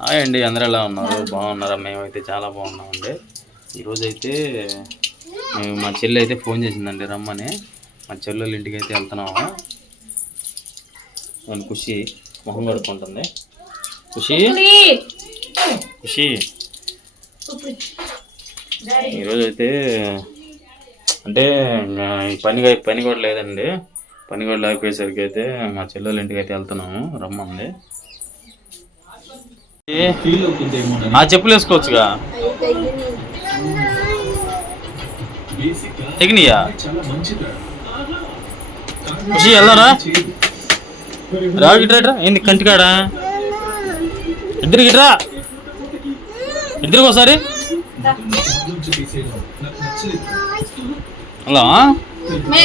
Hi అండి అందరూ ఎలా ఉన్నారు? బాగున్నారా? మేమైతే చాలా బాగున్నామండి. ఈరోజు అయితే మేము మా చెల్లి అయితే ఫోన్ చేసిందండి రమ్మని. మా చెల్లెళ్ళ ఇంటికి అయితే వెళ్తున్నాము. నేను ఖుషి మొహం కడుక్కుంటుంది. ఖుషి? ఖుషి? ఈరోజు అయితే అంటే పని పని కూడా లేదండి. పని కూడా లేకపోయేసరికి అయితే మా చెల్లెళ్ళ ఇంటికి అయితే వెళ్తున్నాము. రమ్మంది? ఆ చెప్పులు వేసుకోవచ్చుగా. తెగినాయా? ఖుషి వెళ్ళారా రావు గిట్రా ఏంది కంటికాడా? ఇద్దరు గిట్రా? ఇద్దరికి ఒకసారి. హలో. మే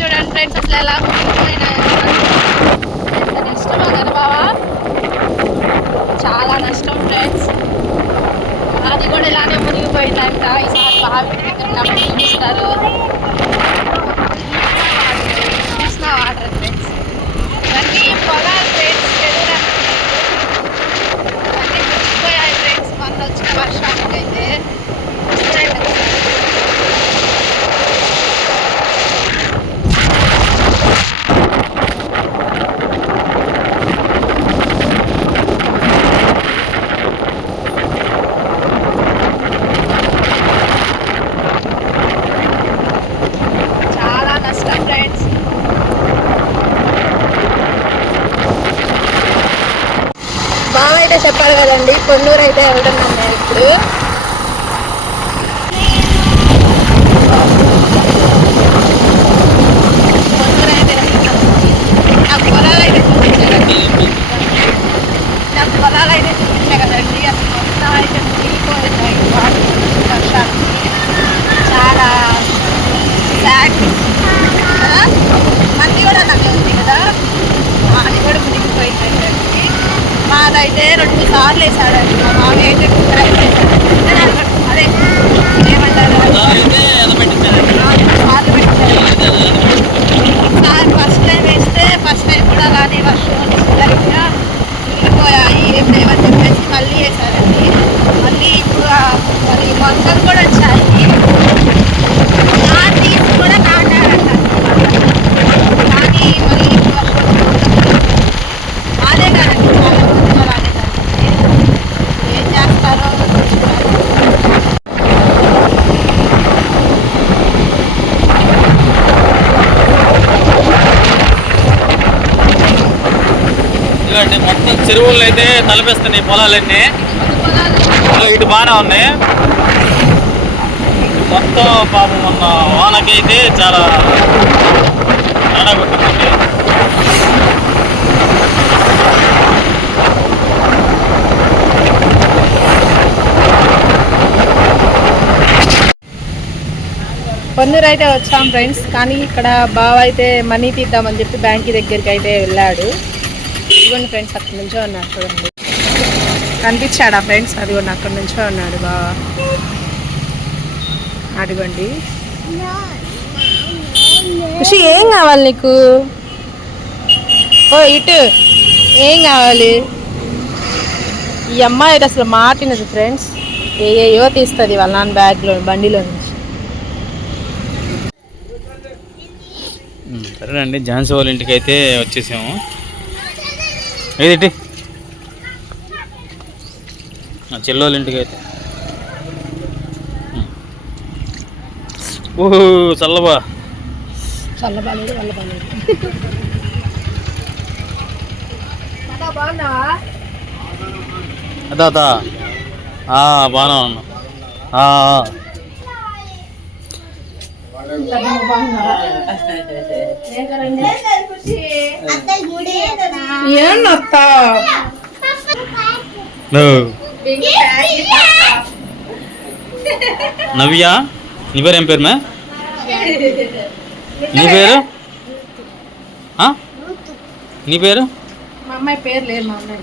చూడండి ఫ్రెండ్స్ అసలు ఎలా మునిగిపోయినాయో. ఎంత నష్టమో కదా బావా చాలా నష్టం ఫ్రెండ్స్ అది కూడా ఇలానే మునిగిపోయిందంట. ఈసారి బాగా దగ్గర చూపిస్తారు చూసిన వాటర్ ఫ్రెండ్స్ ఇవన్నీ పొలాలు ఫ్రెండ్స్ చెరువులు అన్నీ మునిగిపోయాయి ఫ్రెండ్స్ మొన్న వచ్చిన వర్షానికి అయితే చూడండి ఒకసారి. చాలా నష్టం ఫ్రెండ్స్ బావ అయితే అండి. పొన్నూరు అయితే వెళ్తున్నాం మేము ఇప్పుడు? చూడండి మొత్తం చెరువులు అయితే తలపిస్తున్నాయి పొలాలన్నీ. ఇటు బాగానే ఉన్నాయి. మొత్తం పాపం మొన్న వానకైతే చాలా తేడా కొట్టిందండి అయితే వచ్చాం ఫ్రెండ్స్ కానీ ఇక్కడ బావ అయితే మనీ తీద్దామని చెప్పి బ్యాంక్ దగ్గరికి అయితే వెళ్ళాడు. ఇదిగోండి ఫ్రెండ్స్ అక్కడి నుంచో ఉన్నాడు చూడండి. కనిపించాడా ఫ్రెండ్స్? అదిగోండి అక్కడి నుంచో ఉన్నాడు. బావ అదిగోండి. ఖుషి ఏం కావాలి నీకు? ఓ ఇటు. ఏం కావాలి? ఈ అమ్మాయి అయితే అసలు మాటినది ఫ్రెండ్స్. ఏ ఏయో తీస్తుంది వాళ్ళ నాన్న బ్యాగ్లో బండిలో నుంచి? సరేనండి ఝాన్సీ వాళ్ళ ఇంటికి అయితే వచ్చేసాము. ఏదిటి నా చెల్లోళ్ళ ఇంటికి అయితే. ఓహో చల్లబా. చల్లబాలేదు వల్లబాలేదు బాగున్నావా? అదా అదా. బాగానే ఉన్నా. ఆ, ఆ. ఏమన్నత్త? నో. నవ్య నీ పేరు ఏం పేరు మే? నీ పేరు? నీ పేరు? మా అమ్మాయి పేరు లేదు మా అమ్మాయి.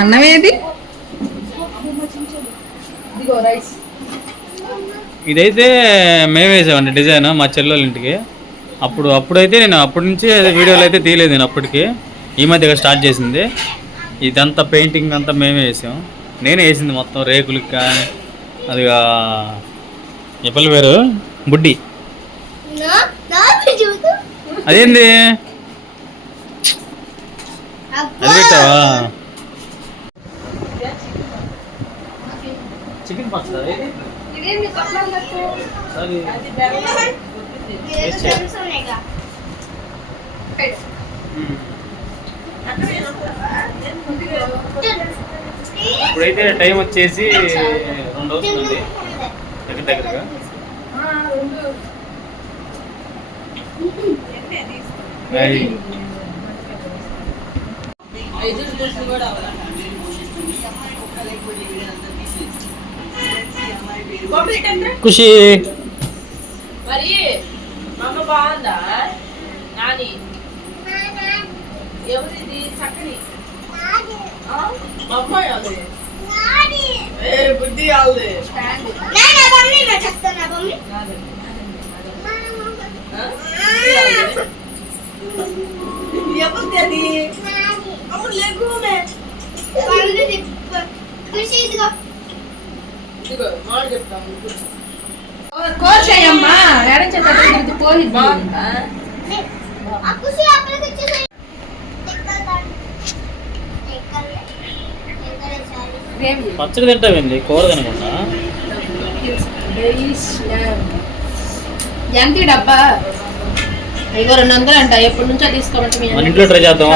అన్నం ఏది ఇదిగో రైస్. ఇదైతే మేము వేసామండి డిజైన్ మా చెల్లెళ్ళ ఇంటికి. అప్పుడు అప్పుడైతే నేను అప్పటి నుంచి వీడియోలు అయితే తీయలేదు నేను అప్పటికి. ఈ మధ్యగా స్టార్ట్ చేసింది. ఇదంతా పెయింటింగ్ అంతా మేమే వేసాం నేనే వేసింది మొత్తం రేకులకి కానీ అది ఏ పిల్ల పేరు? బుడ్డి. అదేంది? అది? పెట్టావా చికెన్ ఇప్పుడైతే టైం వచ్చేసి రెండు అవుతుందండి దగ్గర దగ్గరగా. అయ్. ఖుషి. మరి మా అమ్మ బాగుందా? నాని. ఎవరిది? చక్కని. ఆ? మా అమ్మాయి అది ఏ బుద్ధి వాళ్ళది ఆ? బుద్ధి వాళ్ళది. ఎవరిది అది? కోసేయమ్మా ఎడం చేత పచ్చడి తింటావేంది? కూర తినకుండా? ఎంత డబ్బా? ఇగో రెండు వందలు అంట ఎప్పటి నుంచో తీసుకోమంటే ఇంట్లో ట్రై చేద్దాం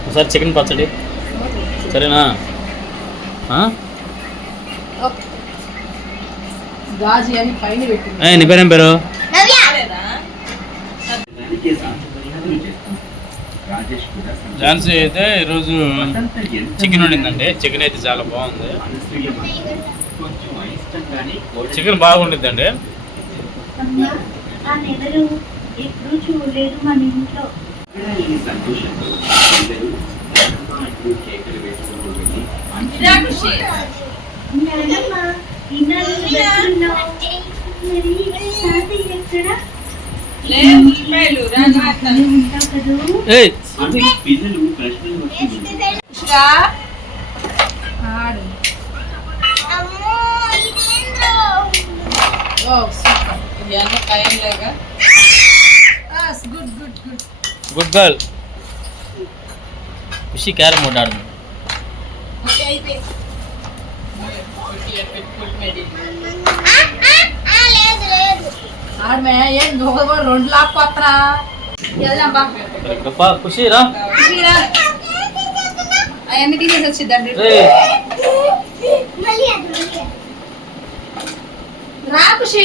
ఒకసారి చికెన్ పచ్చడి. సరేనా ఆ? గాజు అని పైన పెట్టింది ఏ, నీ పేరేం పేరు? ఝాన్సీ అయితే ఈరోజు చికెన్ వండిందండి. చికెన్ అయితే చాలా బాగుంది. చికెన్ బాగుండిద్దండి చూడలేదు మన ఇంట్లో. good good good good girl Khushi carrom board ఆడుతుంది ఆడమే ఏం నువ్వు రెండు లాక్కోత్తరా వెళ్దాం బా గొప్ప ఖుషిరా? అవన్నీ తీసేసి వచ్చిద్దండి రా ఖుషి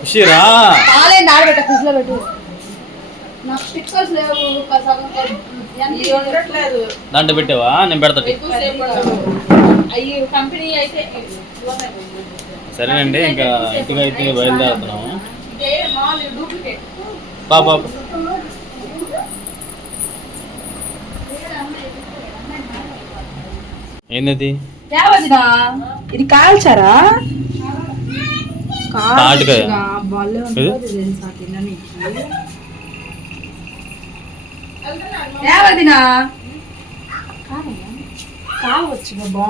ఖుషి రా పాలేండి ఆడబెట్ట ఫ్రిడ్జ్లో పెట్టు. నాకు స్టిక్కర్స్ లేవు సగం దాంట్లో పెట్టావా? నేను పెడతా సరేనండి ఇంకా ఇంటికి అయితే బయలుదేరుతున్నాము. పాపా ఏంది ఇది కాల్చారా? తాటికాయ. భలే ఏది?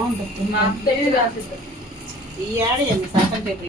ఉంటుంది తెలుసా కింద నుంచి ఏ వదినా కావచ్చు బాగుంటుంది